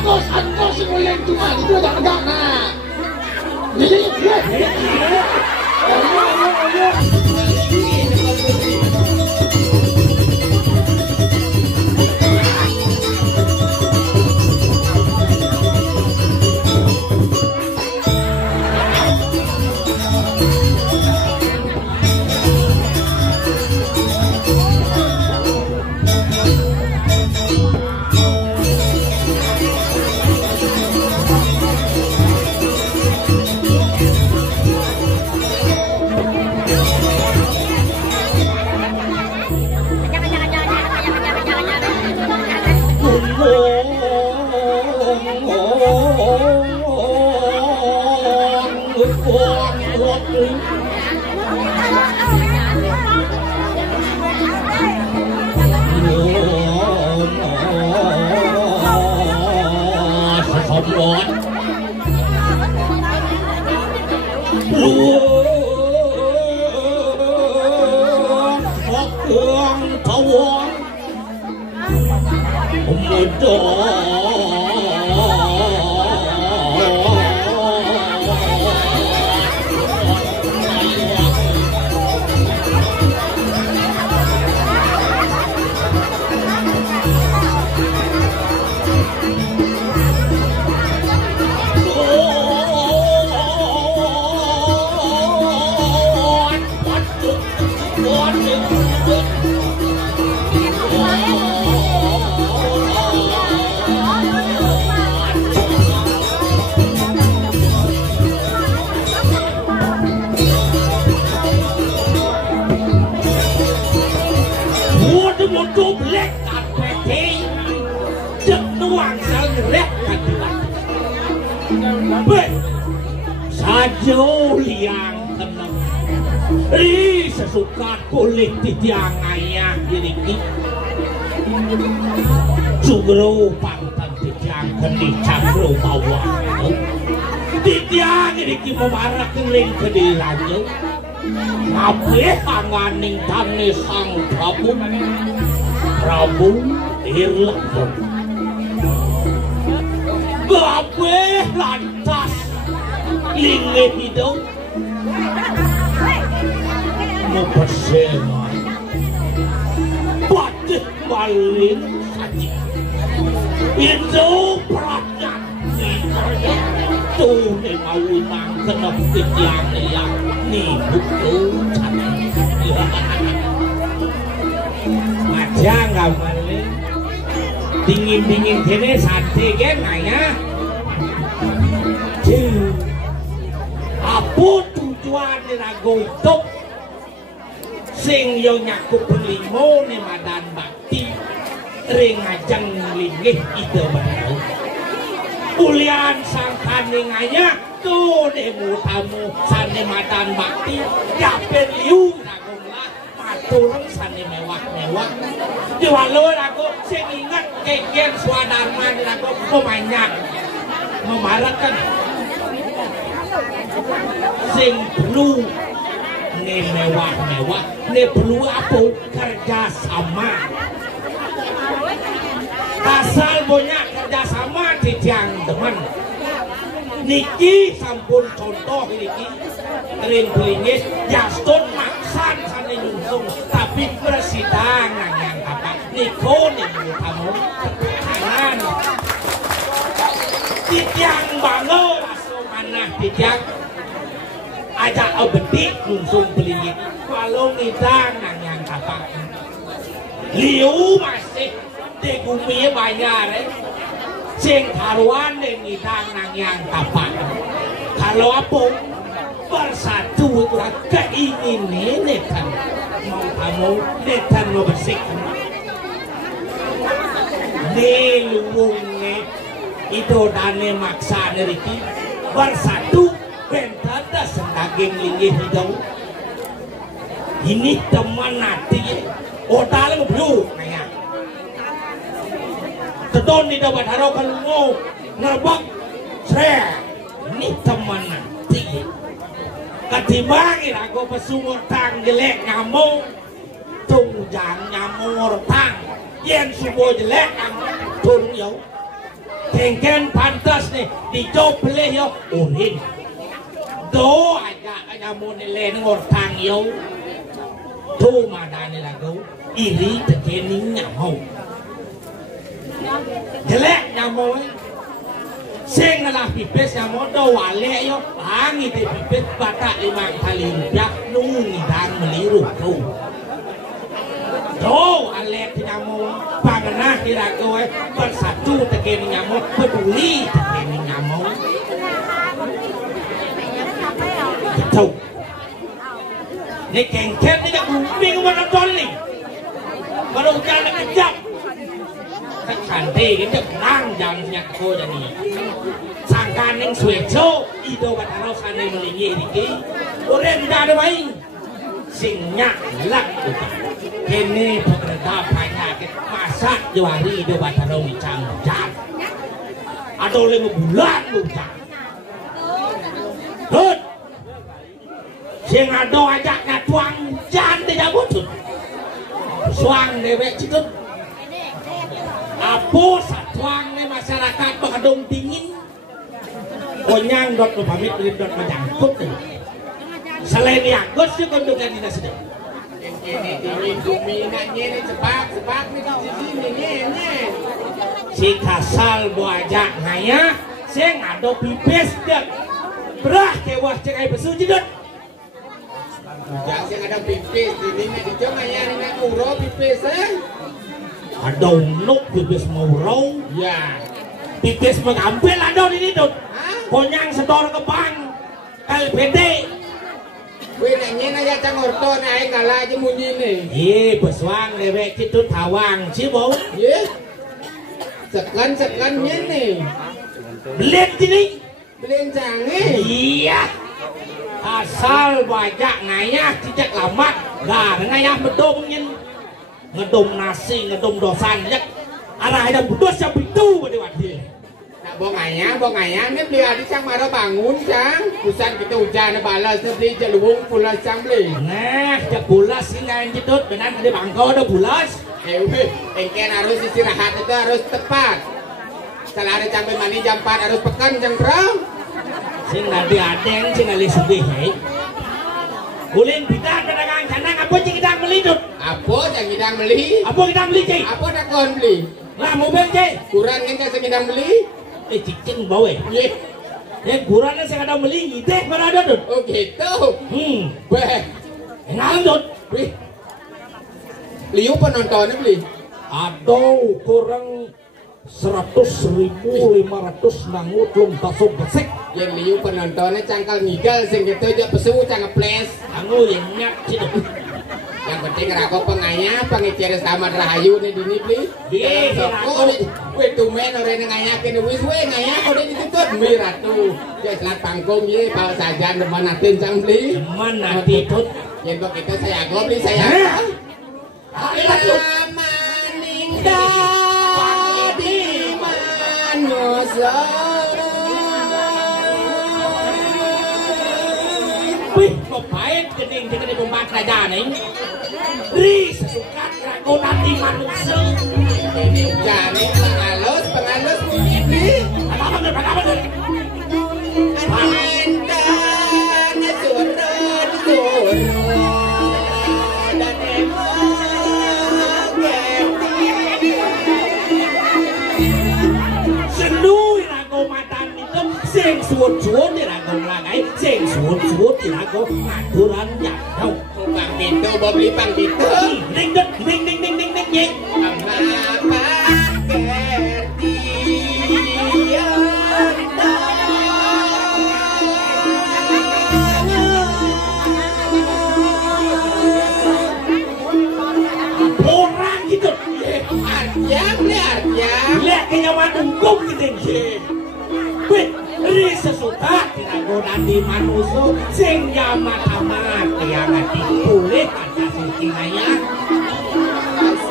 Angkos sing mulai cuma itu tak tegak nah. Jadi sesuka kulit tiang ayah diri Sugro pantan tiang keni cakro bawah tiang diri memarak keling kedilannya ngapain tanganing tani sang Prabu Irlakon ngapain lantas lingit hidup bersama batik balik saja itu perannya itu nih mau nang kena tiang yang nih buku aja nggak balik dingin gini santai kan ya apa tujuan diragu itu sing yo nyakup limo ne madan bakti ring ajeng linggih ide baru ulian sangkane nganya tuh demu tamu sane madan bakti yapen liu nagonglah matureng sane mewah di walau aku sing ingat keken swadharma aku pemanyak memarakan sing perlu ne mewah ne perlu apa kerjasama asal banyak kerjasama di tiang teman niki sampun contoh niki ring pelingis jaston maksan sana nyungsung tapi persidangan yang apa niko nih kamu kanan di tiang bangun asal mana di tiang ajak obetik nyungsung pelingis kalau ngidang yang apa liu masih di bumi banyak sing karuan yang ngidang yang apa kalau apa bersatu itulah keinginan netan mau kamu netan mau bersih nelungnya itu dane maksa neriki bersatu bentada sedaging linggih hidung ini teman nanti otak belum kayak teton di dapat harapan mau ngerbak saya ini teman nanti ketimbang aku pesumur tang jelek ngamuk tunjang nyamur tang yen subuh jelek ngamuk turun yau Kengken pantas nih dicoba yo urin. Do aja mau nilai ngortang yo. Tuh mana nih lagu iri terkening nyamau. Jelek nyamau. Sing ngalah pipes nyamau do wale yo. Angin di pipes batak 5 kali rupiah nungi dan meliru tuh. Do alek nyamau pangenah diragoe bersatu tekeni nyamau peduli tekeni nyamau betul ini kengken tidak bingung menonton nih baru jalan kejap kekante kita nang jalannya kau dan ini sangkan yang sueco itu bataro kane melingi ini orang tidak ada main singnya lak ini pekerja penyakit masak juari di Batarong Cangcat ada 5 bulan luncang hut sing ada ajaknya tuang jan tidak butut suang dewek citut apa satuang di masyarakat Bakadong dingin konyang dot pamit beli dot menjangkut selain yakut sih kondungan dinas sedang si kasal buajak ngaya sing ada pipes dek berah kewah cekai besu jedot sing ada pipes ini di jom ngaya ini uro pipes ada unuk pipes mauro ya pipes mengambil ada ini dot konyang setor ke bank kali pede wih nanya aja cang orto naik ngalah aja munyi nih iya beswang lewek itu tawang sih bau iya sekan-sekannya nih belit ini belencangnya iya asal bajak ngayah cicak lamat gak ngayah medomnya ngedom nasi ngedom dosan ya arah ada budos yang itu pada waktu nak bonganya ini beli adik cang marah bangun cang busan kita hujan balas beli jelubung pulas cang beli nah jak bulas sih ngain gitu benar ada bangkau ada bulas engken harus istirahat itu harus tepat kalau ada sampai mandi jam 4 harus pekan jam berapa sing nanti adeng sing ngali sedih ulin bidang pedagang canang apa sih kita melidut apa yang kita beli apa kita beli cik apa dak kon beli lah mobil cik kurang kan saya kita beli cicing bawa iya yang kurangnya saya ada beli ngidek pada ada dut oh gitu beh ngalang dut wih liu penontonnya beli aduh kurang 100.500 nangut lom tasuk besek yang liu penontonnya cangkal ngigal sing gitu aja pesu cangkal ples anggu yang nyak ciduk yang penting rago penganya pengicar sama rahayu nih dini beli iya oh weh tumen orang ngayakin wis weh ngayak udah ditutup miratu ya selat pangkong ye bawa saja depan natin cang beli mana titut yang kok kita saya go beli saya maninda di manusia wih kok baik gening dengan di pembat raja nih ri sesukat ragu nanti manusia jadi pengalus ini apa bener maninda turun dan senui ragu matan itu sing suut-suut di ragu lagai sing suut-suut di ragu aturan jauh Bang Pintu, mau beli Bang Pintu ding ding ding apa kerti orang gitu artinya beli artinya lihat kenyaman ungkung gitu wih ri sesuka tidak nanti manusia sing jamat amat yang nanti boleh kata suci naya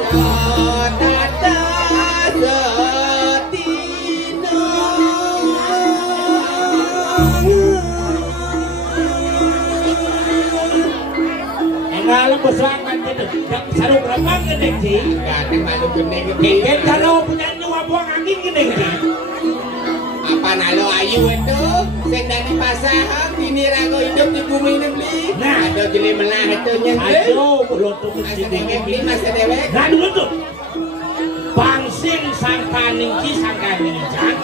Sodada setino enggak lepas serangan gitu gak sarung berapa gede sih gak ada malu gede gede kalau punya nyawa buang angin gede sih itu sing dari pasar kini rago hidup di bumi ini beli. Nah, ada jeli melah itu nyengke. aduh belotung Masa dewek beli masa dewek. nah dulu tuh bangsin sangkaning ki sangkaning jan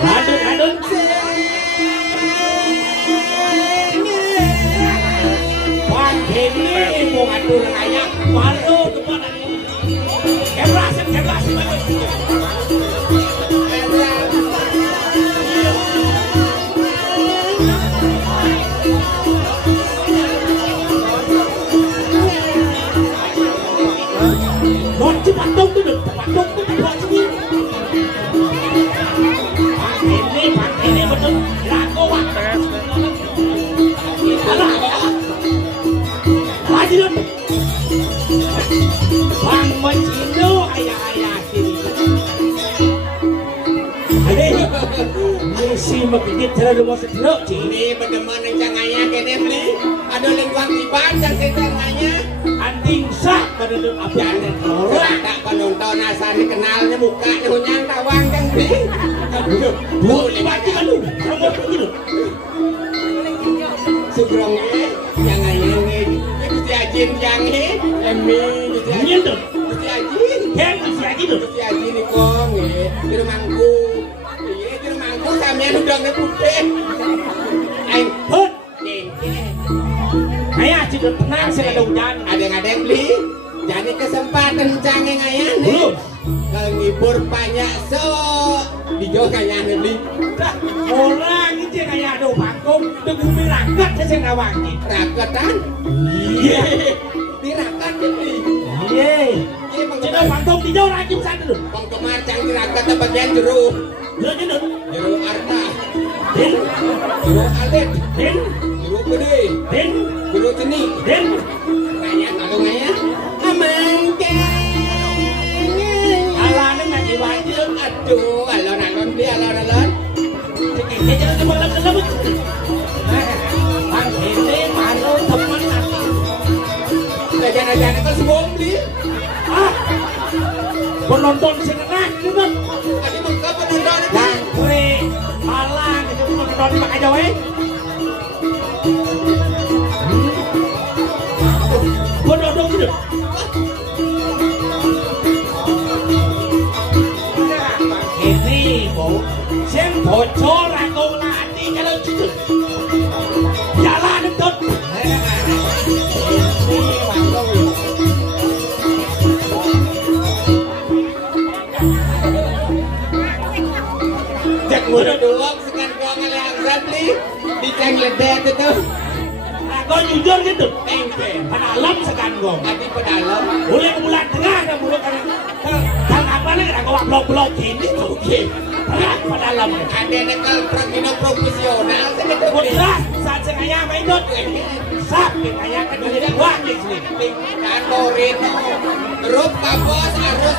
adun ini mau ngatur kayak malu teman kebrasin non ci patung tuh buat sini ini betul laku Hadirun Bang Mencindo ayah-ayah sini Adik Misi makikit terlalu mau seduluk Ini beneman yang canganya kene beli. Ada lingkuang tiban yang setengahnya. Anting sah pada duduk apianan orang Tak penonton asal dikenalnya mukanya hunyang tawang yang beli. boleh baca kan lu sama begitu Sugrongnya jangannya ini Gusti Ajin jange Emi Gusti Ajin nyentuh Gusti Ajin kan masih aja tuh Gusti Ajin ini kong di rumahku iya di rumahku sampean udangnya putih aing hut jengke ayah ciduk tenang sih ada hujan ada yang beli jadi kesempatan canggih ngayah nih belum kalau ngibur banyak so dijauh ngayah nih beli dah orang itu yang ayah ada bangkong itu bumi rakat saya ngawangi raketan iya dirakat ya beli iya iya bang ciduk bangkong di jauh lagi sana dulu bang kemar cang dirakat bagian jeruk dulu ciduk jeruk arta din jeruk alit din jeruk gede din jeruk ceni din ngayah kalau ngayah amangke alane ngaji wajib aduh alon-alon beli alon-alon dia jangan kebalik bang ini malu teman nanti jangan-jangan kan semua beli ah penonton senang itu kan tadi mengkap penonton itu yang kure malang itu penonton di pakai jawa penonton gitu ini bu sen bocor aku lati kalau gitu jalan itu cek udah doang sekan keuangan yang beli diceng ledet itu aku jujur gitu tempe pedalam sekan gong tapi pedalam boleh ke bulan tengah dan mulut kan apa nih aku blok ini oke pedalam ada nekal prakino profesional segitu udah saat sengaja main dot sap kayak kan dari gua di sini dan Moreno grup kapos harus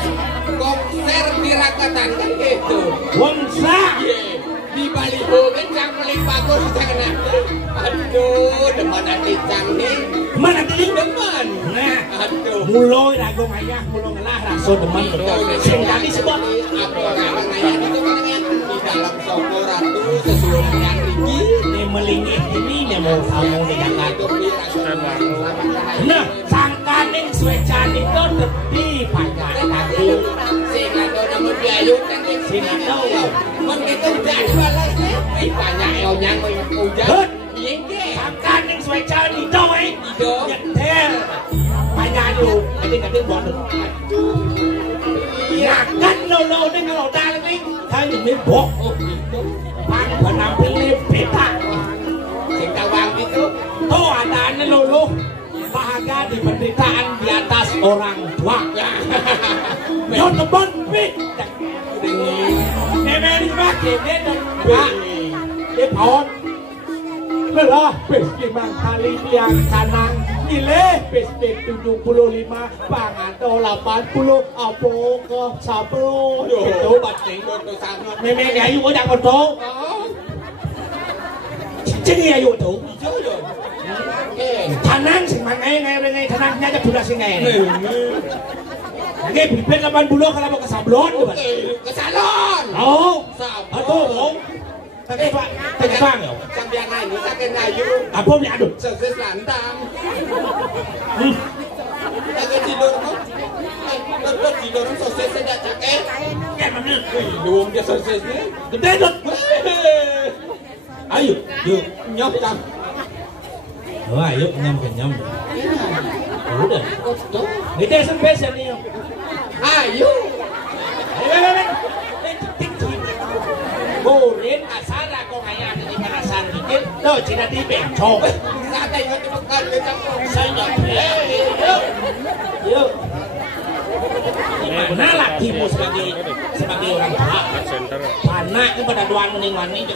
konser di Rakatan kan gitu wongsa di baliho kan yang paling bagus jangan aduh demen hati canggih mana tadi demen nah aduh mulai lagu ayah mulai ngelah rasa demen betul sing tadi sebab apa orang ayah itu kan di dalam Soko Ratu sesuai dengan Riki ini melingit ini nih mau kamu di Jakarta nah sangkaning swecaan itu tepi panjang tadi sing ada nama biayu kan sing ada begitu jadi balasnya banyak yang hujan iya sangkaning swecaan itu itu nyetel banyak lu nanti buat lu iya kan lo ini kalau dalam ini kan ini bok oh gitu pan penampilnya beda sing tawang itu tuh ada ane lo bahagia di penderitaan di atas orang tua yo teman pik nemeri pakai dia dan dia pohon belah pes limang kali yang kanang nilai pes 75 pangato 80 apa ke 10 itu bating do sangat nemeri ayu udah kotor jadi ayu tuh eh tanang sing mangai ngai tanangnya aja budak sing ngai Oke, bibit 80 kalau mau ke sablon coba. Ke salon. Oh, Sablon. aduh. Pakai Pak, pakai bang ya. Sambian ngayu, sakit ngayu. Apa ni aduh? Sosis lantang. Agak tidur kok. Terus tidur sosis tidak cakep. Kan mana? Dong dia sosisnya. Gede dot. Ayo, yuk. Nyok cam. Oh, ayo nyam. Udah. Kotor. Gede sampai sini. Ayo. Burin asal aku ngayak di manasan dikit. Lo cina di bencong. Kata ingat dimakan ke campur. Saya yuk. Mana lakimu sebagai orang tua? Panak itu pada doan mending wani.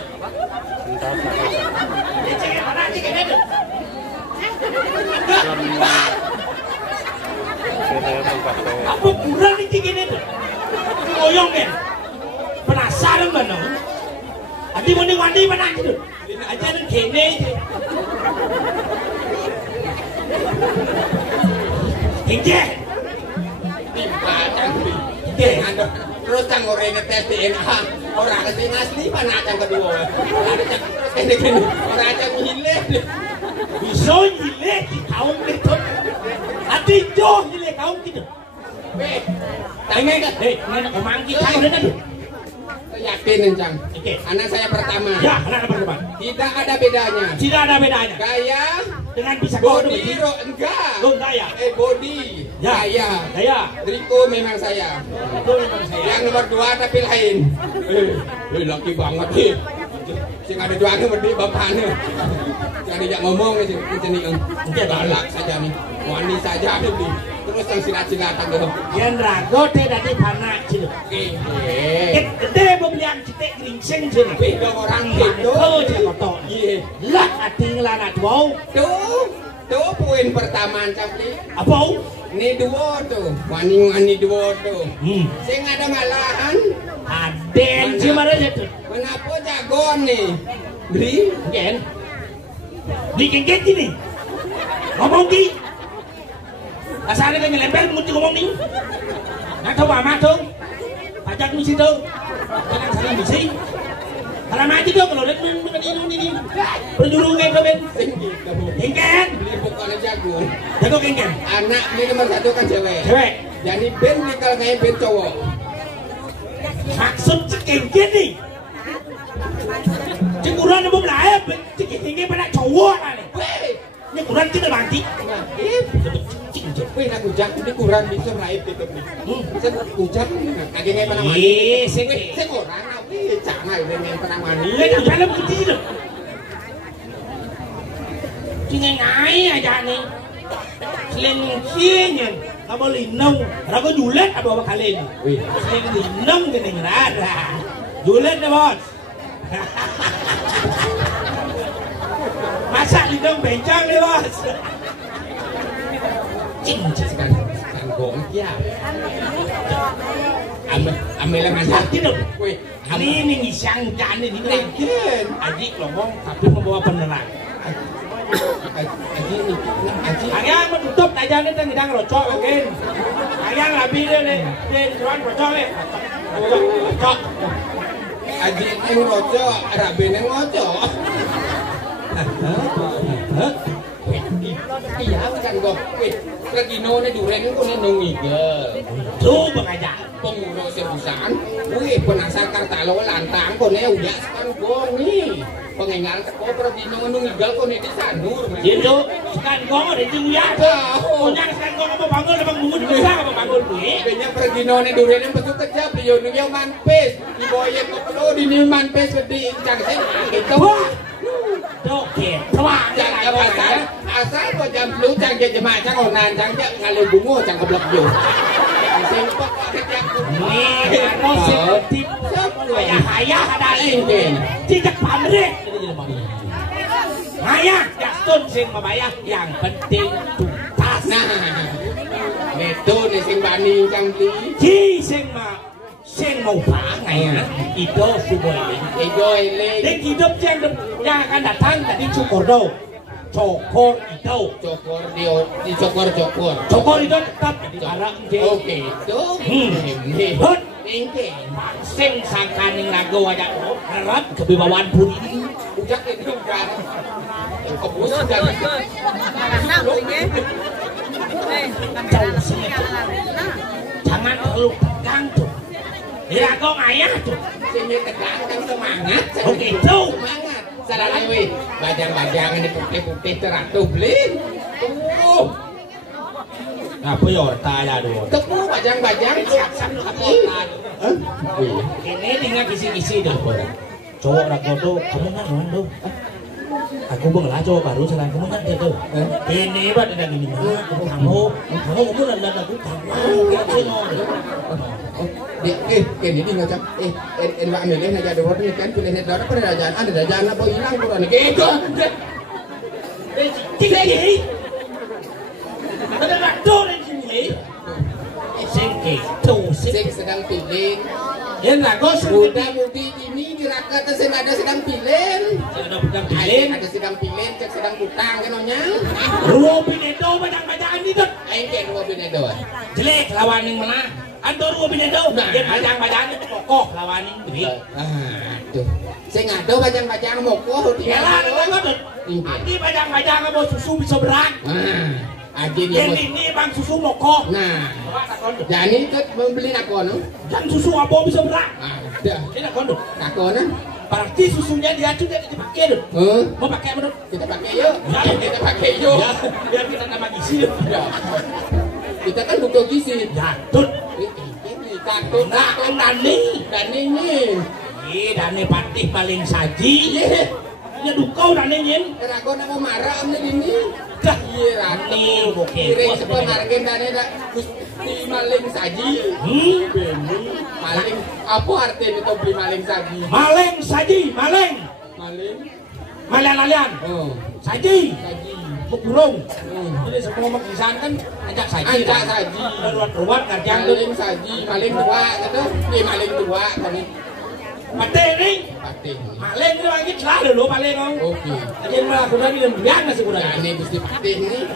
Apa kurang ni cikin itu? Oyong kan? Penasaran mana? Adi mending wani mana itu? Aja nak kene. Kene. Terus cang orang ngetes DNA orang kesini asli mana cang kedua ada cang terus kene orang cang hilir bisa hilir di kaum itu hati jauh hilir kaum itu tanya kan ini omang kita itu yakin cang anak saya pertama ya anak pertama tidak ada bedanya gaya dengan bisa body enggak ya body gaya Riko memang saya yang nomor 2 tapi lain laki banget nih sing ada dua nomor di bapaknya yang tidak ngomong sih ini galak saja nih wani saja nih terus yang silat-silatan dong yang rago tidak di panak cil gede pembelian cetek geringsing cil beda orang itu kotor lak hati ngelana dua tuh poin pertama cakli apa ini dua tuh wani dua tuh sing ada malahan aden cuma aja tuh kenapa jagoan nih beli gen bikin gini ngomong di asalnya kan nyelemper mesti ngomong nih nggak tahu apa tuh pajak mesti tuh jangan saling mesti kalau mati tuh kalau lihat ini pendulungnya tuh ben genggen beli pokoknya jago genggen anak ini nomor 1 kan cewek jadi ben nih kalau kayak ben cowok maksud genggen nih cekuran belum lah genggen pada cowok lah ini kurang kita banti wih aku jak ini kurang bisa naik itu nih bisa ucap kagaknya pernah mandi saya orang tapi jangan dengan pernah mandi ini dalam putih itu tinggal naik aja nih selain kianya kamu linong aku julet apa kalian selain linong kena ngerada julet deh bos masa linong bencang deh bos kan gong ya ambil aja gitu wih ini ngisang kan ini kan aji ngomong tapi membawa penerang aji ayang menutup aja nih tengah ngidang rocok kan ayang lebih deh nih ruang rocok nih rocok aji yang rocok rabene ngocok iya kan gong wih Regino ini duren itu nih nungigel tuh bengajak penguruh sebusan wih penasar kartalo lantang kok nih udah sekarang gong nih pengengal kok Regino nungigel kok nih disandur gitu sekarang gong ada jengya tuh punya sekarang gong apa bangun abang bungun bisa apa bangun gue banyak Regino ini duren yang betul kejap dia nunggu manpes diboyek kok perlu di manpes gede cangsen gitu oke tuang jangan asal kok jam lu cangkir jemaah cang onan cangkir ngalir bungo cang keblok jo sempok nih harus seperti ayah ada ini tidak pamrih ayah Gaston sing membayar yang penting tuntas nah itu nih sing bani cangkir sing mau pangai itu sudah ini dan hidup yang akan datang tadi cukur do cokor itu. Cokor di cokor. Cokor itu tetap di arah nggih. Oh gitu. Hot. Nggih. Sing sangkaning naga wajah harap kebibawaan pun ini. Ujak itu kan. Kebus dan jangan terlalu tegang tuh. Ya kok ayah tuh. Sini tegang kan semangat. Oh gitu. Semangat. Sadar we. Bajang-bajangan di putih-putih teratuh blin. Tuh. Apa ya tanya dulu. Tuh bajang-bajang siap-siap apa tanya. Ini tinggal kisi-kisi deh. Cowok ragu tuh, kamu nggak tuh. Aku benglah cowok baru selain kamu nggak tuh. Ini buat ada gini kamu nanda aku ini ngajak mbak milih ngajak dua ini kan pilih negara kerajaan ada kerajaan apa hilang kurang gitu. Tinggi. Ada nggak tuh ini? Sing sedang pilih. Yang lagu Muda-mudi ini di Rakata sedang pilih. Ada sedang pilih, cek sedang putang kan onyang. Ruo Binedo bajang-bajangan itu. Aing ke Ruo Binedo. Jelek lawan yang menang. Anto Ruo Binedo. Dia bajang-bajangan itu kokoh lawan yang duit. Aduh. Saya ngado bajang-bajangan mokoh. Yalah, nanti bajang-bajangan mau susu bisa berat. Ini bang susu mokoh. Nah, jadi itu membeli nakono. Dan susu apa bisa berat? Ada. Ini nakono. Nakono. Berarti susunya dia sudah dipakai dong. Mau pakai menurut? Kita pakai yuk. Kita pakai yuk. Biar kita tambah gizi. Kita kan butuh gizi. Jatut. Takut. Dani nih. Dani patih paling saji. Ya dukau Dani nyen. Rago nak mau marah amne ini. Dah iya Rani. Kira sepenargen Dani dak gusti maling saji. Maling apa artinya itu beli maling saji? Maling saji, maling. Malian-malian. Saji. Burung. Jadi semua makisan kan ajak saji. Ruat-ruat ngarjang tuh. Maling saji, maling dua gitu. Ini maling dua kan. Pate nih. Maling itu lagi selalu lo maling om. Oke. Jadi malah kuda di lembian nasi kuda. Ini gusti pate ini.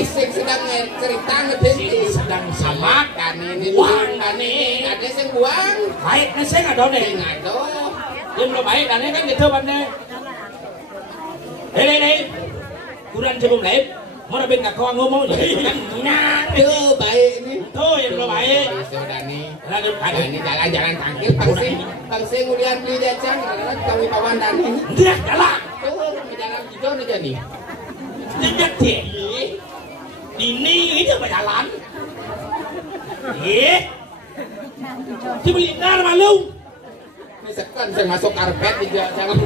Isik sedang cerita ngedenti. Sedang sama. Dan ini buang dan ini ada yang buang. Baik nasi nggak ada nih. Nggak ada. Dia belum baik dan ini kan gitu bande. Nih. Kurang sebelum lain. Mau nabik nggak kau ngomong. Nah. Tuh baik ini. Tuh yang belum baik. Dani. Dani jalan-jalan tangkil. Pangsi kemudian beli jajang. Kami pawan Dani. Dia jalan. Tuh jalan gitu aja nih. Tidak dia. Ini berjalan. Sebentar malu. Misalkan saya masuk karpet di jalan.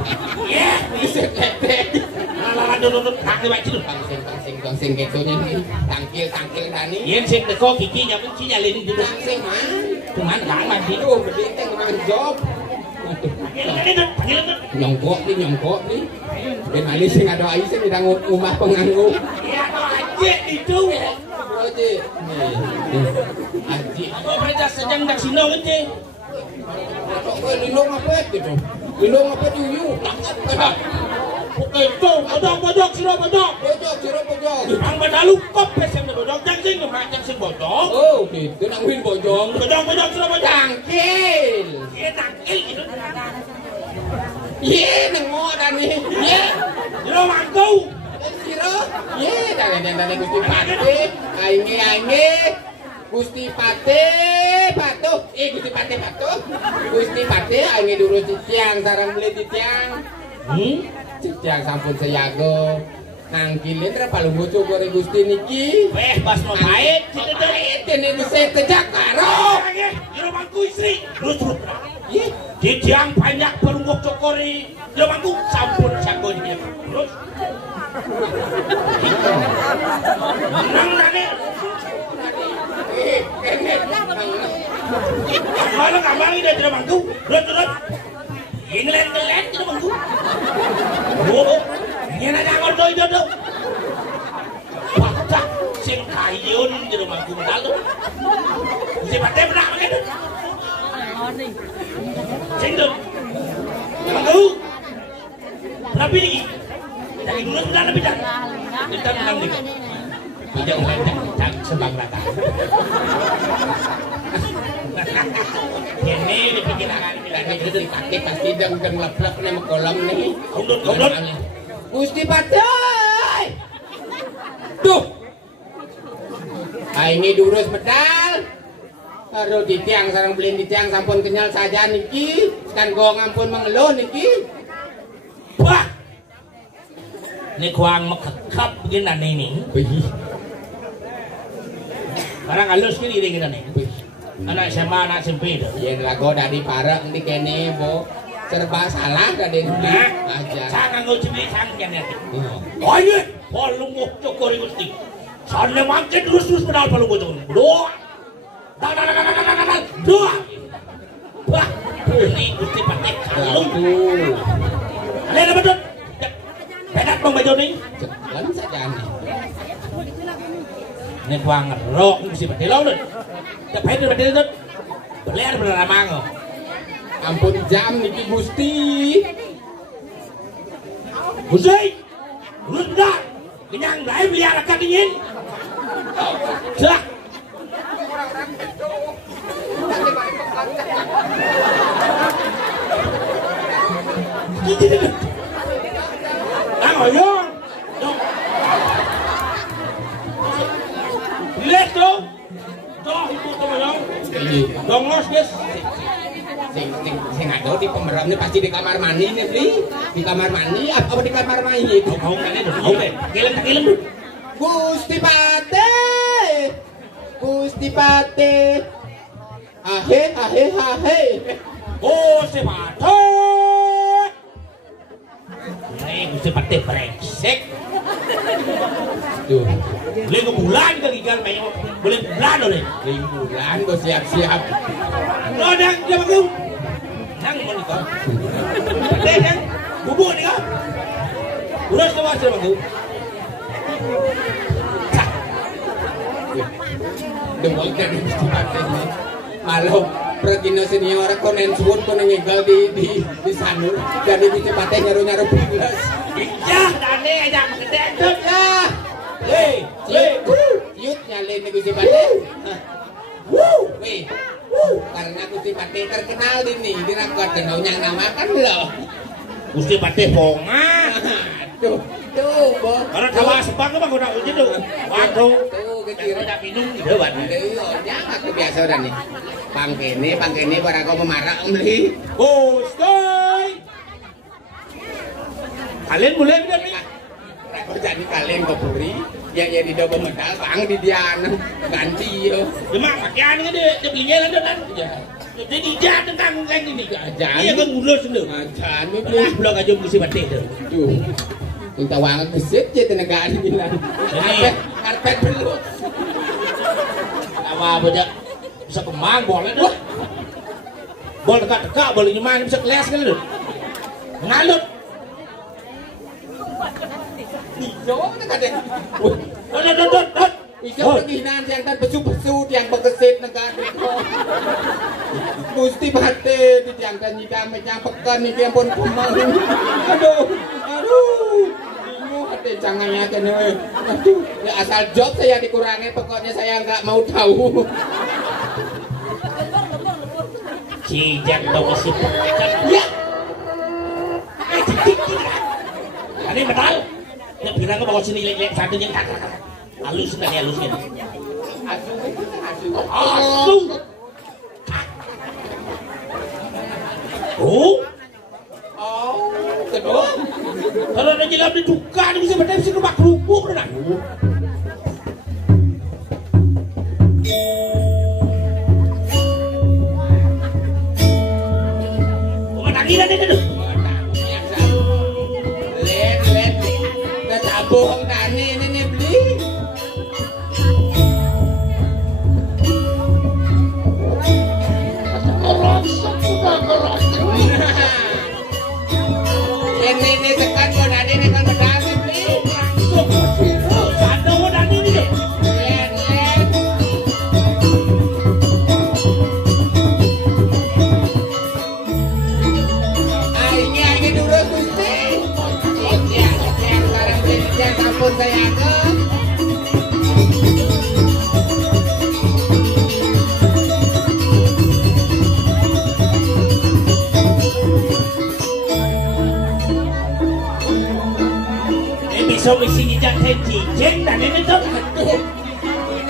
Bisa ketek. Lalu kaki baju. Pangsing getonya nih. Tangkil Dani. Yang sing teko gigi nyamuk nyalin di pangsing mah. Cuman kan masih. Tuh berdiri memang job. Nyongkok nih. Dan Ali sing ada air sing bidang rumah penganggu. Ya aja itu. Aja. Aji. Apa kerja sedang dak sino ngece. Lindung apa gitu? Lindung apa dulu? Oke, bodok siro bodok. Ang badalu kop pesem bodok jangsing macam sing bodok. Oh, gitu nang win bojong. Bodok siro bodok. Tangkil. Iya tangkil gitu. Iya nang mo Dani. Iya. Siro mangkau. Siro. Iya Dani Gusti Pate. Ainge. Gusti Pate patuh. Gusti Pate patuh. Gusti Pate ainge durus titiang sarang beli titiang. Cicang sampun seyago nangkilin ra palunggo cogore Gusti niki. Pas mau baik, dene bisa tejak karo. Jero mangku istri. Terus. Titiang banyak palunggo cogore. Jero mangku sampun jago dia. Terus. Nang nane. Kalau kamar ini jero mangku. Terus. Inglen jero mangku. Oh, ini ada ngordo itu tuh. Patah, sing kayun di rumahku lalu. Si patah pernah begitu. Sing tuh. Mangku. Berapa ini? Dari Ingat benar lebih dah. Kita menang nih. Tidak lencang sebang rata. Ini dipikiran ini pasti deng leplek nih kolam nih. Kondot. Gusti Patih. Duh. Ini durus medal. Aduh di tiang sarang beli di tiang sampun kenyal saja niki. Kan gong ampun mengeluh niki. Wah. Ini kuang mekekap begini ini. Barang halus kiri ini kita nih. Anak SMA, anak SMP itu. Ya lagu dari parek nanti kene bo serba salah tadi. Aja. Sangat ngucapin sangat nanti. Oh ini, palung mau cokori gusti. Sana makin terus pedal palung bocor. Doa. Doa. Wah, ini gusti pakai kalung. Lihat betul. Pedat dong baju ini. Lalu saja nih. Ini kuang ngerok gusti pakai lalu. Tapi itu betul itu. Beler bener mango. Ampun jam niki gusti. Gusti. Rendah. Kenyang dah biar akan dingin. Dah. Đang hỏi vô. Lihat tu. Toh itu teman-teman. Dongos guys. Sing ada di pemeram ini pasti di kamar mandi nih, Bli. Di kamar mandi apa di kamar mandi itu? Kau kan itu. Kilem. Gusti Patih. Gusti Patih. Ahe. Gusti Patih. Gusti Patih brengsek. Tuh. Beli ke bulan ke gigal main. Boleh bulan oleh. Beli bulan kau siap-siap. Lo dah dia bagus. Nang mau nikah. Patih yang bubuk nikah. Urus semua sudah bagus. Demol dari Gusti Patih ini malam pergino senior konen suwun konen ngegal di sanur jadi Gusti Patih nyaru belas iya dane aja gede tuh ya yut nyalin Gusti Patih wih karena Gusti Patih terkenal di rakyat dan yang namakan loh Gusti Patih bonga tuh boh karena tawa sepang mah udah uji tuh waduh kira tak minum di dewan. Jangan aku biasa dah nih. Pangkene para kau memarah beli. Gusti. Kalian boleh tidak nih? Aku jadi kalian kau beri. Ya di double medal bang di Diana ganti yo. Cuma pakaian kan dia belinya lah dan. Jadi jangan tentang kayak gini. Jangan. Iya kan ngurus dulu. Jangan beli. Belum aja Gusti Patih tu. Tuh. Minta wangan besar je tenaga ni bilang. Karpet belum. Apa aja bisa kemang boleh dah. Boleh dekat boleh nyaman bisa kelas kan lu. Ngalut. Ijo nak ada. Dot. Ijo perginan yang tan besu-besu yang bekesit negara. Gusti Patih di yang tan nyidam yang pekan ni yang pun kemang. Aduh. Jangannya kan aduh ya asal job saya dikurangi pokoknya saya nggak mau tahu cijak dong si ya ini betul ya bilang bawa sini lek satu yang halus kan halus kan asu kedua kalau ada jelam di duka ini bisa berdaya bisa kebak kerupuk benar Gila deh tuh. Let. Dah cabung tani ini beli. Ini tekan kau tadi ni kan berdasi beli. Satu tadi ni. Let. so misi jat tenji jeng dan ini tuh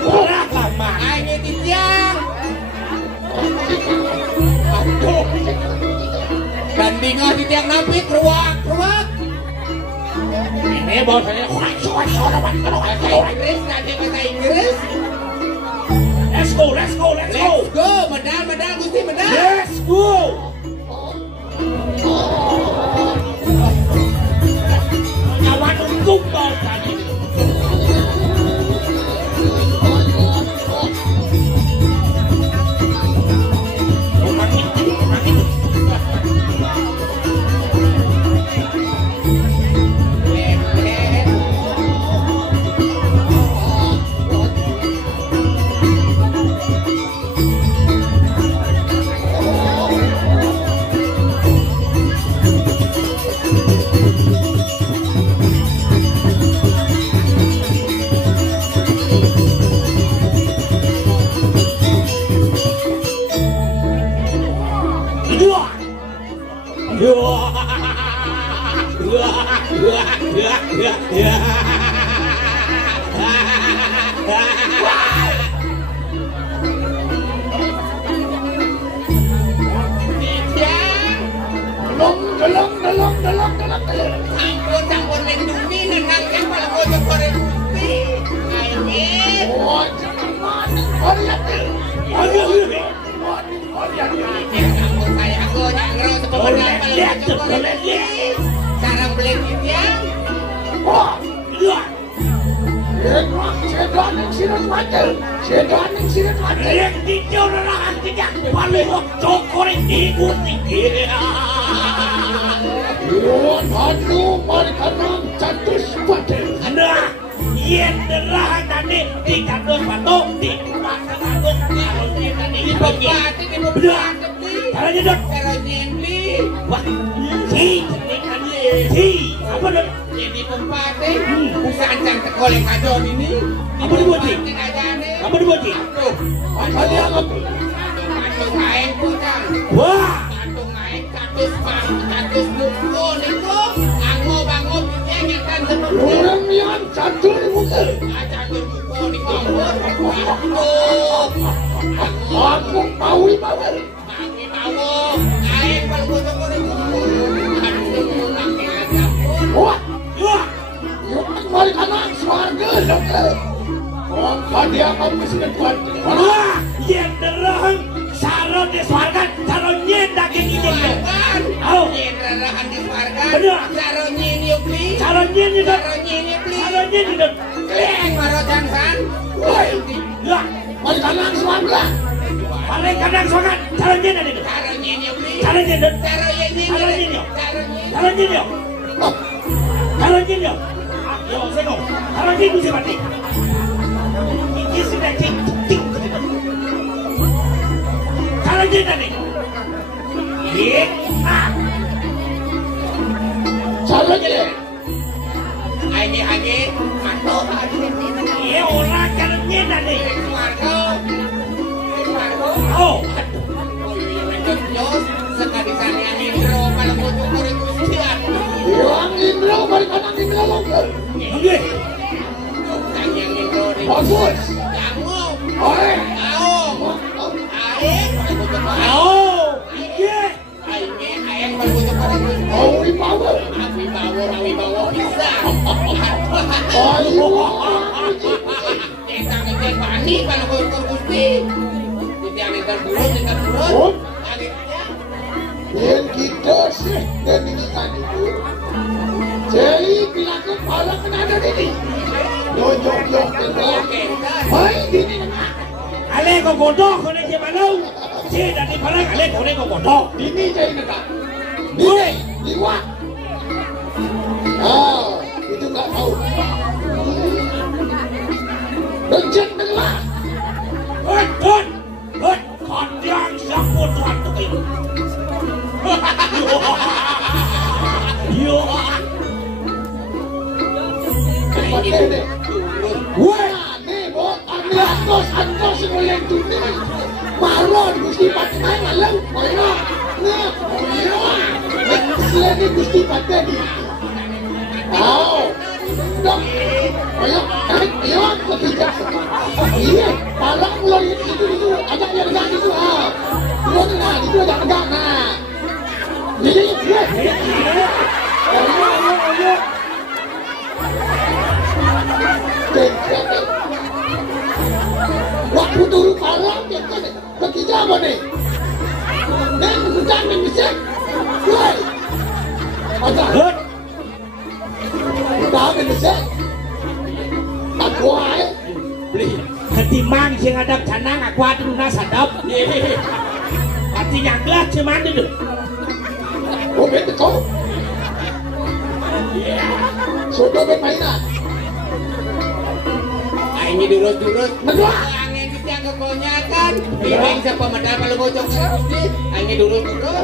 berat lama Ayo tijang aduh bandingah tijang napi keruak ini bahasanya Inggris nanti bahasa Inggris let's go medal gusti medal let's go kawan untuk bau tadi Campur lindungi nenang yang malah kocok korek gusti campur saya aku nyangro sebenarnya sarang beli tijang Sedan yang sirat yang tinjau nerangan tidak paling cokorek diikuti aduh marikanang catus paten nah yen nerangan tadi di kandung patung di pasang agung kalau dia tadi di bebati caranya dok kalau nyembi wah si apa dok jadi pempati usaha ancang tekolek kajon ini apa dibuat sih apa dibuat sih tuh dia apa patung kain putang wah patung kain catus buku itu bango yang kan seperti orang yang catur buku catur buku di kompor aku maui kain kalau butuh wah marikanang swarga dok orang dia kamu sudah buat wah yen derang saro di swarga saro nyen daging ini kan oh nyenerahan di warga benar saro nyenyuk li saro nyen itu kleng marojan san wah ya marikanang swarga marikanang swarga saro nyen itu saro nyenyuk li saro nyen yo sego saro nyen bisa mati ini sudah ting saro nyen tadi saro nyen Agi mantuk iya orang saro nyen tadi warga oh sekali saya Indro kalau butuh kulit usian yang Indro marikanang Indro longgar oke yang Indro di bagus kamu oke ayam kalau butuh kulit wibawa bisa kita bani kalau butuh gusti kita dulu dan kita sih dan ini kan itu jadi bilangkan malah kenapa ini jok hai ini ale kok bodoh kau ni jebalau si dari palang ale kau ni kok bodoh ini jadi negara ini liwat itu nggak tahu bencet dengar hot kandang sambut waktu itu yo wah nih bot antos mulai dunia maron gusti patna malam koyo nah koyo selain gusti patna di dong. Ayo, ketiga. Iya, parang mulai itu agak tegak itu. Dua tengah, itu agak tegak. Nah, jadi dia. Ayo. Waktu turun parang dia kan ketiga apa nih? Dan bukan misek. Woi. Agak. Tahu misek. Aku aja. Ketimbang sing ngadap canang aku ati lunas sadap. Ati nyanglah cuman itu. Oh betul kau. Sudah bermainan. Ini durus-durus. Kedua. Angin kita kebanyakan. Piring siapa medal kalau bocok sih. Angin durus-durus.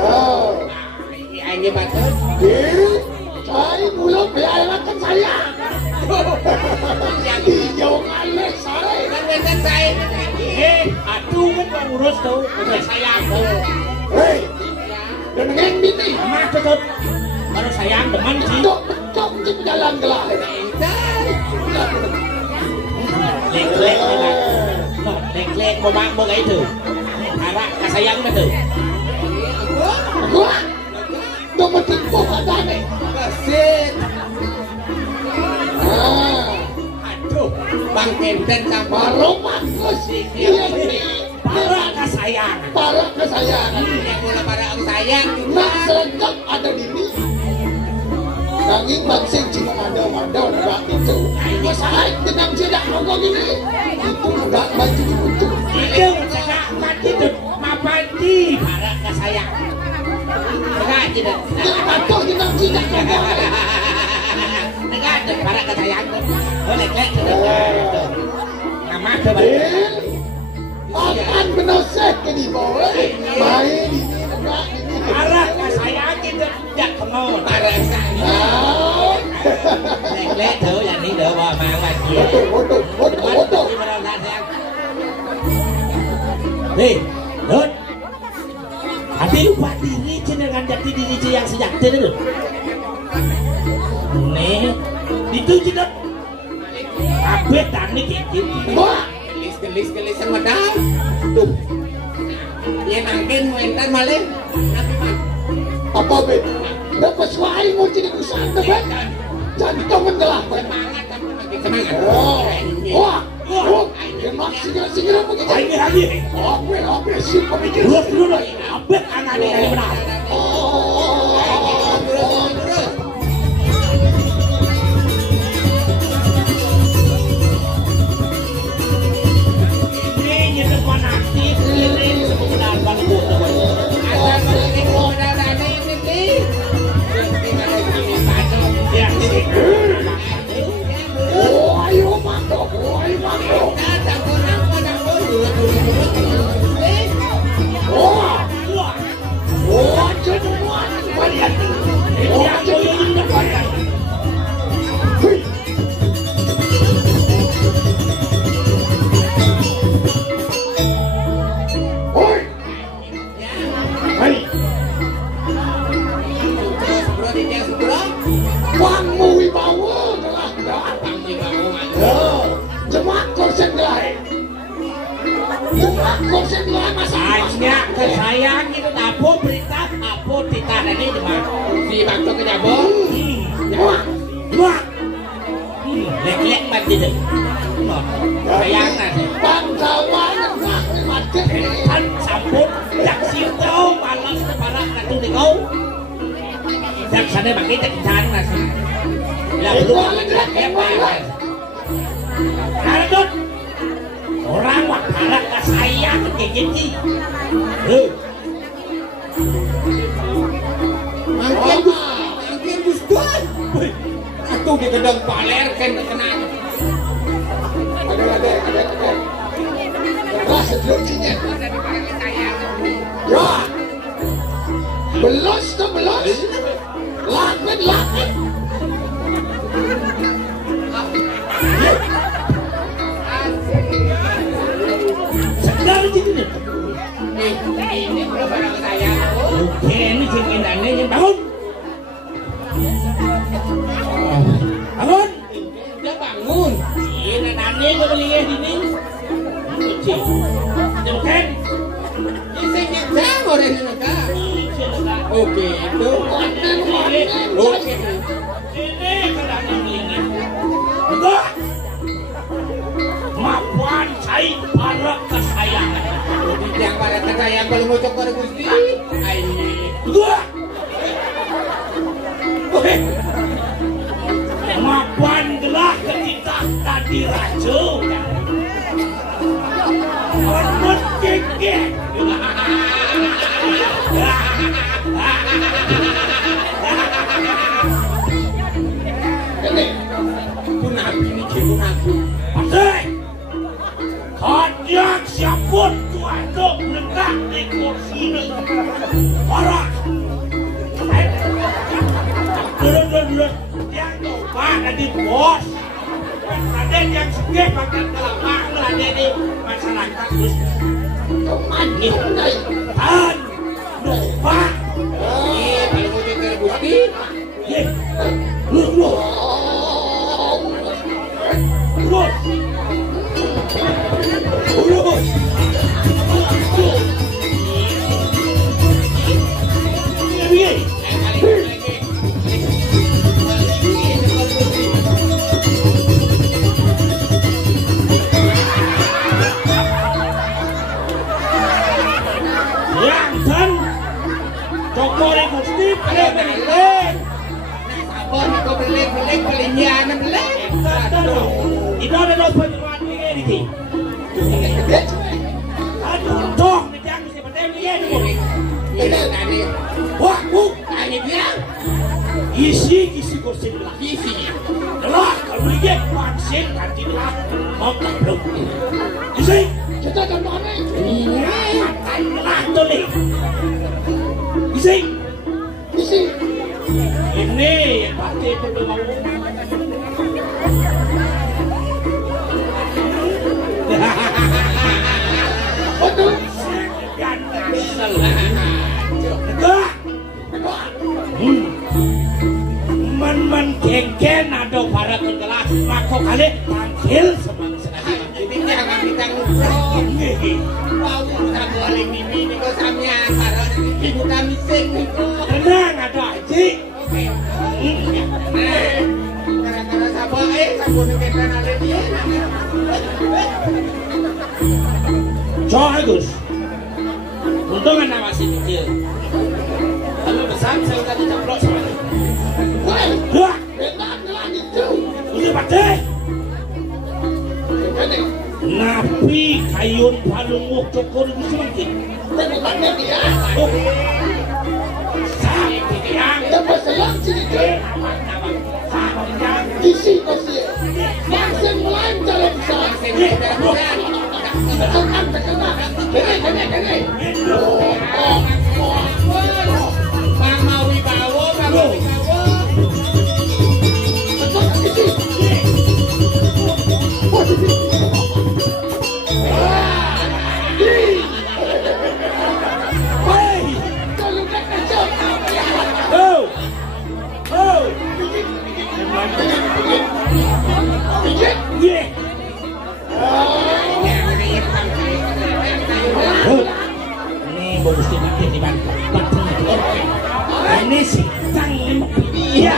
Angin batas. Saya mulut belayarkan saya. Hijau ngalih saya. Kan bener saya. Aduh kan mau urus tuh. Udah sayang tuh. Hei, dengan bini. Mah tetep. Kalau sayang teman sih. Betul di jalan gelap. Lek-lek memang. Lek-lek mau mak mau itu. Harap kasayang betul. Wah, nomor tipu kata nih. Kasih. Aduh, Bang Kenten sama Baru bagus. Iya nih. Para kasayang. Para kesayangan. yang mula para ang sayang. Nak selengkap ada di sini. Nanging bangsing cuma ada itu. Masalah tenang tidak rokok gini. Itu enggak baju dibutuh. Itu cakap mati tuh. Mapati para kasayang. Enggak tidak. Atau tenang tidak rokok. Enggak ada para kasayang tuh. Lek-lek tuh. Ngamah tuh. Akan menosek ke di bawah. Main di enggak ini. Para kasayang itu tidak kenal. Para sayang. Lek-lek tuh yang ini tuh bawa mawar dia. Bodoh. Hei, Dut. Hati lupa diri dengan jati diri yang sejati itu. Nih, itu tidak. Apa tani kayak gitu? Wah, Gelis sama dah. Tuh. Ya nangkin muentan malin. apa be? Dapat suai mau jadi usaha be? Jantung mendelah. Semangat kamu makin semangat. Wah, yang segera begitu. Ini lagi. Oke, si pemikir. Terus dulu, abet anaknya yang benar. Ini depan aktif, ini sebenarnya paling bodoh. Ada lagi modal ini nih. Ya, ini. Ayo mandok. Wah, jenuhan. Banyak. Ini aku yang mendapatkan. Oi. Hai. Pangmu wibawa telah datang. Jemaat korsen lain. Hanya kesayang itu apa berita apa titah ini cuma Si Bangto kenyabo. Wah, lek-lek mati deh. Sayang nanti. Bangkawan mati. Kan sambut jak sintau malas keparak ratu di kau. Jak sana pakai jak sana nasi. Lah belum lek apa? Karena orang wakarak kesayang kayak gitu. Mangkin Gusduan. Atuh di gedang paler kan kena. Ada. Rasa lucunya. Ya. Belos. Laknat. Sedang gitu. Ini belum barang saya. Oke, ini cengkinannya yang bangun. Bangun. ngun. Ini nane kau beli ini. Cuci. Jangan. Ini yang orang ini kan. Oke itu. Oke. Ini kadang ini. Enggak. Mapuan saya para kesayangan. Yang para kesayang kalau ngocok pada Gusti. Enggak. Mapuan gelah ketika tadi rajo. Orang kekek. Punapi ni punapi. Pasai. Kajak siapun tuatuk negak di kursi ni. Parah. Dulu. Yang doang ada bos. Ada yang segera makan kelapa. Ada di masyarakat. Ini. Tan. Lupa. Kalau mau dengar Gusti. Lu. Itu ada dos penjualan ini di. Aduh, dong, jangan seperti ini. Ini tadi. Wah, Ini dia. isi kursi belah. Isi. Belah, kalau dia vaksin kan tidak mau belum. Isi. Kita akan mana? Iya, kan belah tuh nih. Isi. Ini yang pasti perlu mau. Betul. Man kengken ada para kegelas mako kali tampil semangsa. Jadi jangan ditanggung. Wow, tak boleh ini kau samnya para ibu kami sing. Tenang ada aji. Gara-gara sabun kita ada dia. Coba Gus. Untungan nama sini dia. Kalau besar saya udah dicaplok sama dia. Wah, Benar itu. udah pakai. Napi kayun palung cokor itu semakin. Benar dia. Oh, sakit yang. Dapat selang sini tu. Isi kursi. Vaksin melain jalan besar. Terkena. Kena. Mama wibawa. Ini bonus dimati di bantu. Ini sih tang iya.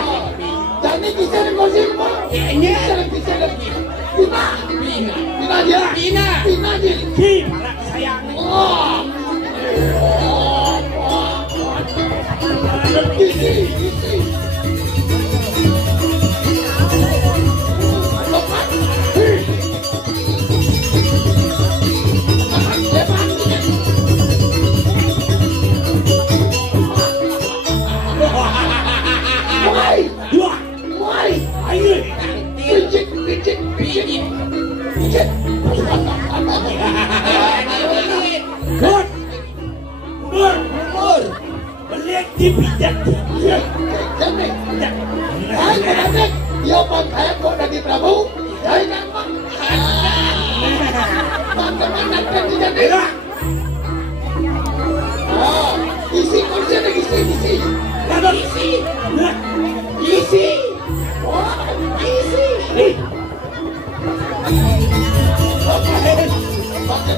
Jadi bisa negosiasi apa? Ini Bisa lagi. Bina dia. Ki para sayang. Isi. Dipijat. Dia pakai kok dari Prabu. Dari nama. Teman-teman kan tidak ada. Isi kursi ada isi. Ada isi. Isi. Wah, isi.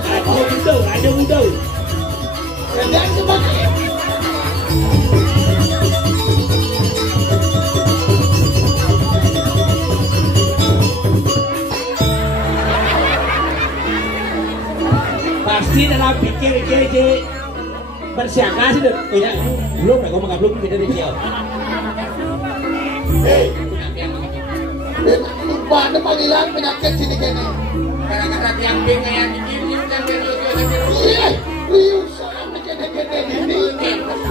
Ada muda. Dan sebagai pasti dalam pikir ke bersiaga sih deh. Ya, belum nggak ngomong belum kita di jauh. lupa ada panggilan penyakit sini kene. Gara-gara diambil kayak gini dan Iya, liu sama kene-kene ini.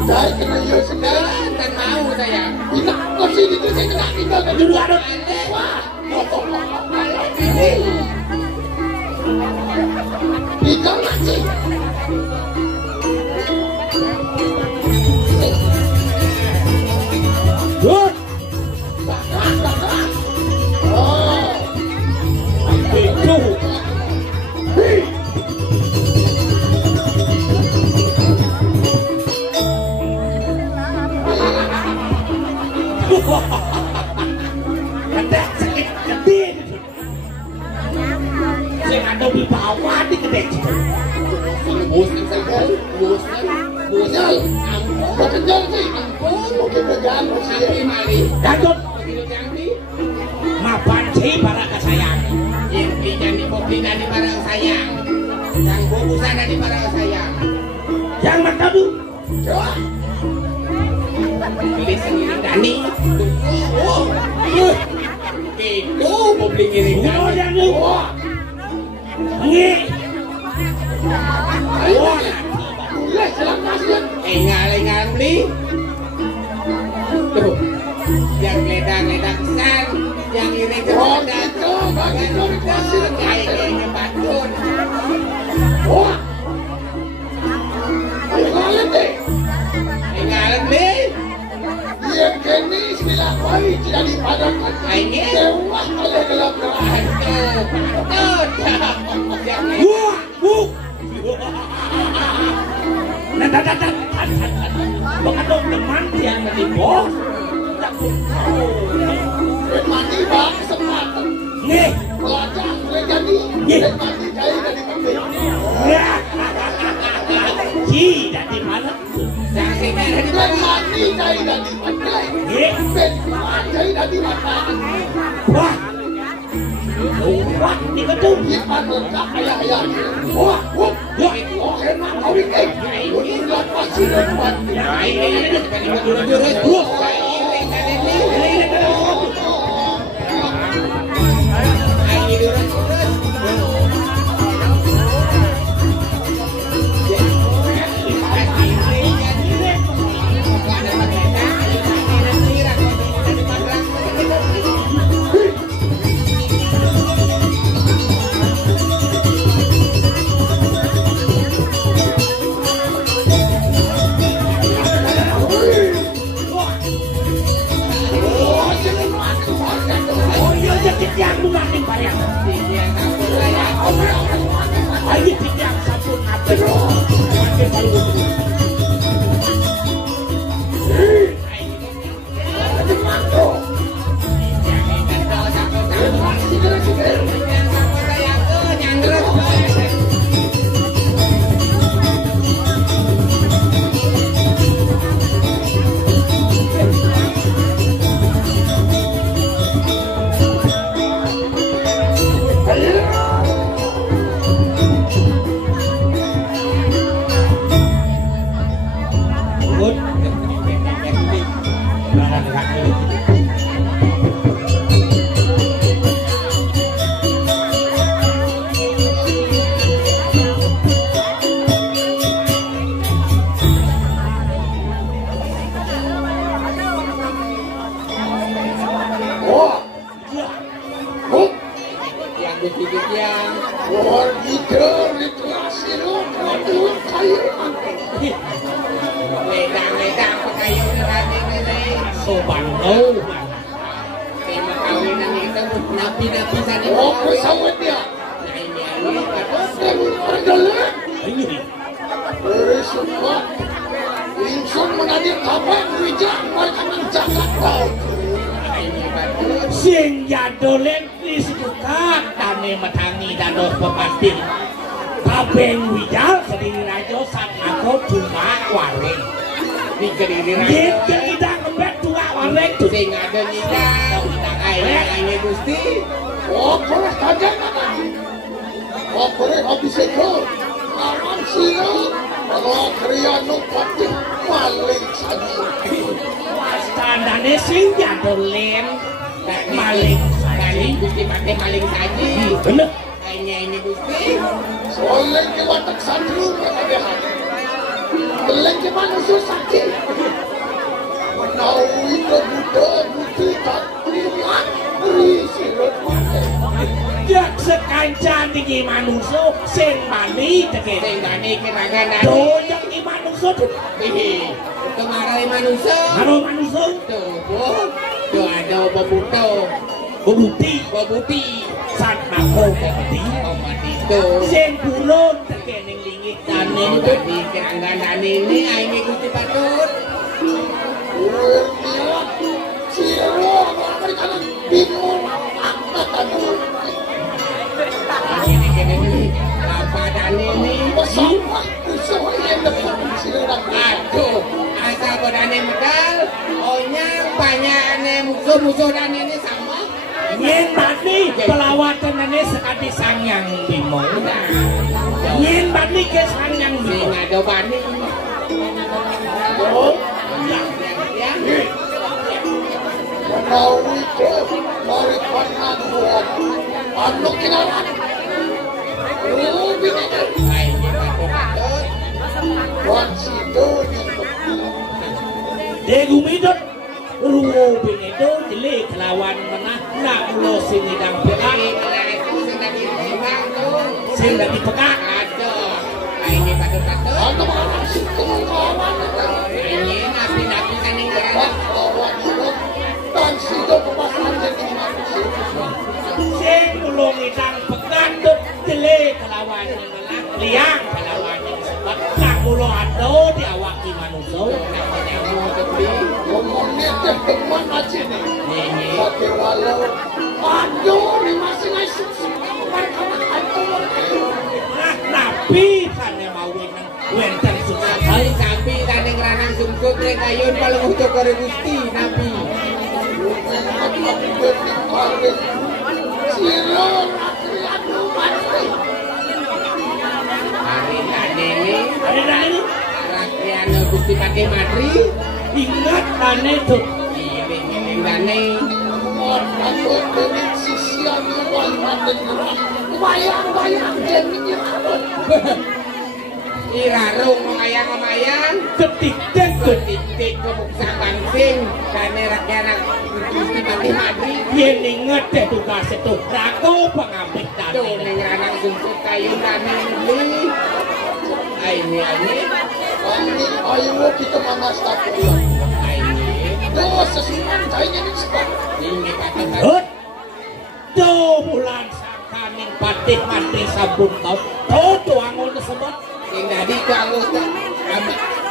Saya kena liu sendiri. dan mau saya. Tidak masih itu saya kena tinggal kan dulu ada. Wah, tinggal masih. Good. Oh, Itu. Kedek sakit kedek. Saya ada di bawah di kedek. Bosan saya, bosan. bekerja sih. Mungkin bekerjaan masih. Tapi mari. Gadot. Begitu janji. Mapan sih para kesayang. Intinya di kopi dari barang sayang. Yang bungkusan dari barang sayang. Yang mata du. Beli sendiri Dani. Oh, itu mau beli ngiring Oh, Dani. yang lu. Nge. Wah, boleh silang kasih. Engal beli. Tuh, yang ledang besar, yang iring Oh, kemudian. gitu, begitu dikasih Kayaknya batun. Wah, kalian deh. Engal beli. Yang kini sembilan kali tidak dipadamkan. Ini. Dewa kalian dalam kerajaan. Wah, bu. Nah, bukan dong teman yang menipu. Mati bang kesempatan. Nge. Pelajar boleh jadi. Mati kali dari kami. Ya. Tidak di mana. Mati kali dari pandai. Nge. Mati dari mata. Wah. Wah, di gedung. Iman lengkap ayah-ayah. Wah, wah, wah. Oh, enak kau ini. Udah pasti dapat. Oh, iya, jadi yang bukan di barang. Ayo tidak sabun apa? Makin baru. Abeng wijal kediri rajo saat aku cuma waring. Di kediri rajo. Gitu kita kebet cuma waring. Sing ada nyidang. Ayo Gusti. Oh, boleh saja kakak. Oh, boleh habis itu. Aman sih. Kalau kriano pati maling saja. Standane sing jatuh lem. Maling saja. Gusti pakai maling saja. Bener. Kayaknya ini Gusti. Soalnya ke watak santri ada hati. Beleng ke manusia saja. Menawi ke Buddha Budi tak pilihan berisi rebutan. Jak sekancan tinggi manusia sing mani teke. Sing gani kira-kira. Dojak i manusia tuh. Kemarin manusia. Halo manusia. Tuh ada bebuto. Bebuti. Saat aku bebuti. Tuh. Sing bulun teke ning lingit Dane ini tadi kira-kira dane ini aini Gusti Patut. Siro, berikan bingung apa tadi? Ini apa dane ini? Bersama usaha yang depan silakan. Aduh, asal kodane medal, onyang banyak ane musuh-musuh dane ini sama. Nyen bani pelawatan nane sekali sangyang bimo. Nyen bani ke sangyang Sing bimo. ada bani. Oh, Ya. menawi ke dari panangan anu kinaran. Oh, bineka. Aini Patut. Wan situ yang Degumidot ruwo binedo dile kelawan menah nak ulo sinidang pekan sing dadi pekak. Aduh, aini Patut. anu mana situ kawan. Aini napi-napi kaning gerak. Dan situ pemasaran jadi manusia. Sing ulo ngidang pekan dot dile kelawan menah liang kelawan sebab nak ulo ado diawaki manusia. Ngomongnya teman aja nih. Pakai walau aduh nih masih ngasih mereka aduh. Nah nabi kane mawin wenten suka Nabi sapi kaning ranang sumsut ning kayun paling utuh karo Gusti Nabi. Siro rakyat mati. Hari tadi ada ini rakyat Gusti Pati Madri ingat tane tuh iring-iring dane Aku dengan sisian bayang-bayang jadinya irarung ngomayang-ngomayang ketik-tek ketik kebuksa bangsing dane rakyat Gusti Pati Madri yen inget deh tugas itu rago pengambik tuh tane ning ranang sumsut kayun dane beli aini ayo kita manas tak pulang. Doa sesuatu kayaknya ini sebab. ini kata hut do bulan sakaning patih mati sabun kau tuh angul tersebut sing tadi ku anggota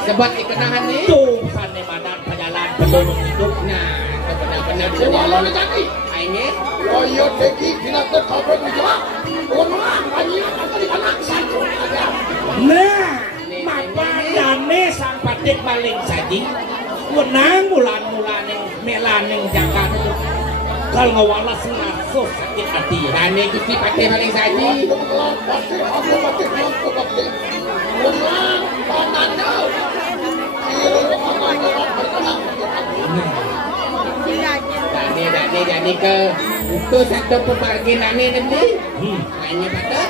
sebab dikenahan nih tuh sane madan penjalan penduduk hidup nah benar-benar Walau ni kaki. aini Ayo pergi kita tetap berjuang. Orang banyak akan dikenal satu aja. nah mapa dane sang patih maling saji wenang mulan-mulaning melaning jakan itu kalau ngawalas ngasos sakit hati dane Gusti Pati paling saji Aku mati yang kebakti. Orang panan kau. Kira orang orang berkenal. dane ke itu satu pemargi dane nanti aini Patut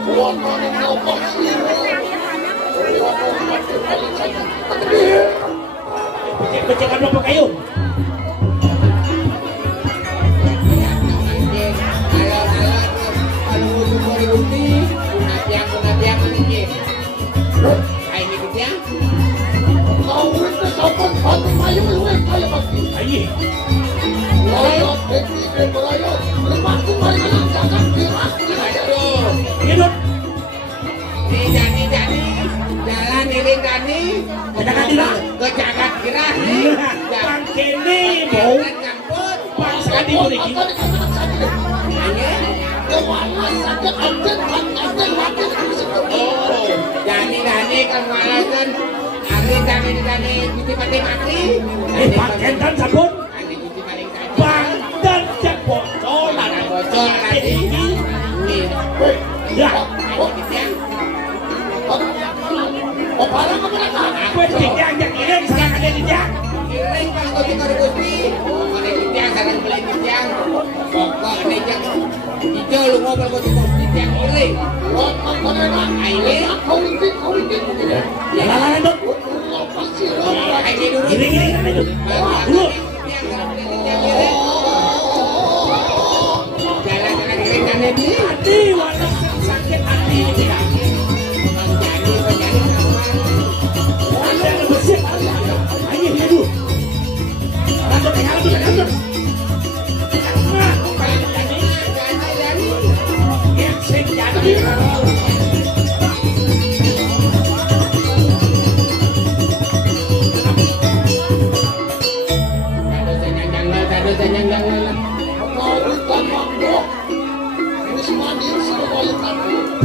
Tuan mana nampak siro. Orang mati paling saja. becek-becek kan apa kayu kalau ujung Gusti kunatiang ini aini Gusti ya Kau itu sampai satu kayu luwes kaya pasti. ayi Ayo pergi ke berayo. Lepas tu mari kita jangan gerak. aduh hidup Dani jalan iring Dani ke jagat gerah bang kene mau jangan nyampur bang sekali beri hanya Kemana saja ada mati pakai dan sabun. Bandan cek bocoran. Ini. Ya. Oh, parang apa nak? Wes dijang iring sareng ade dijang. Iring kalau kau cekor Gusti. Ade dijang sareng beli dijang. Pokoknya jang hijau lu ngobrol kau cekor dijang iring. Oh, mana? Aile. Kau intik. Ya lah itu. Aile dulu. Iring itu. Dulu. Jalan-jalan iring kan ini. Hati warna sakit hati dia.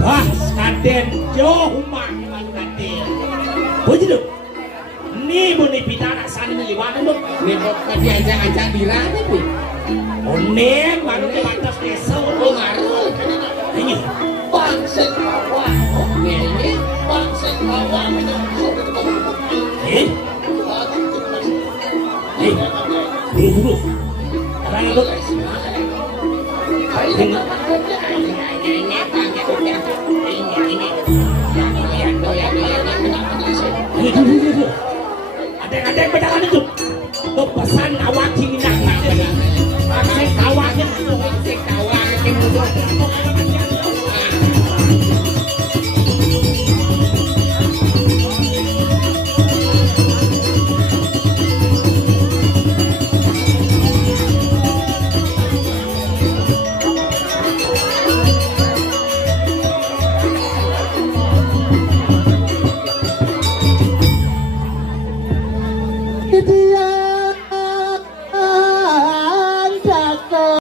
Wah, Kaden jauh makan Kaden. Begitu. Ni buni pitana sana liwat itu. Ni kok diajak-ajak dirane pi. Onen baru di batas desa Oh ngaruh. ini. Bangsa kawan. Ini Bangsa kawan. Eh? Ini dulu. Karena itu. Ini. Adek-adek berjalan itu. Tuh pesan awak sini nak. Pesan awaknya. awak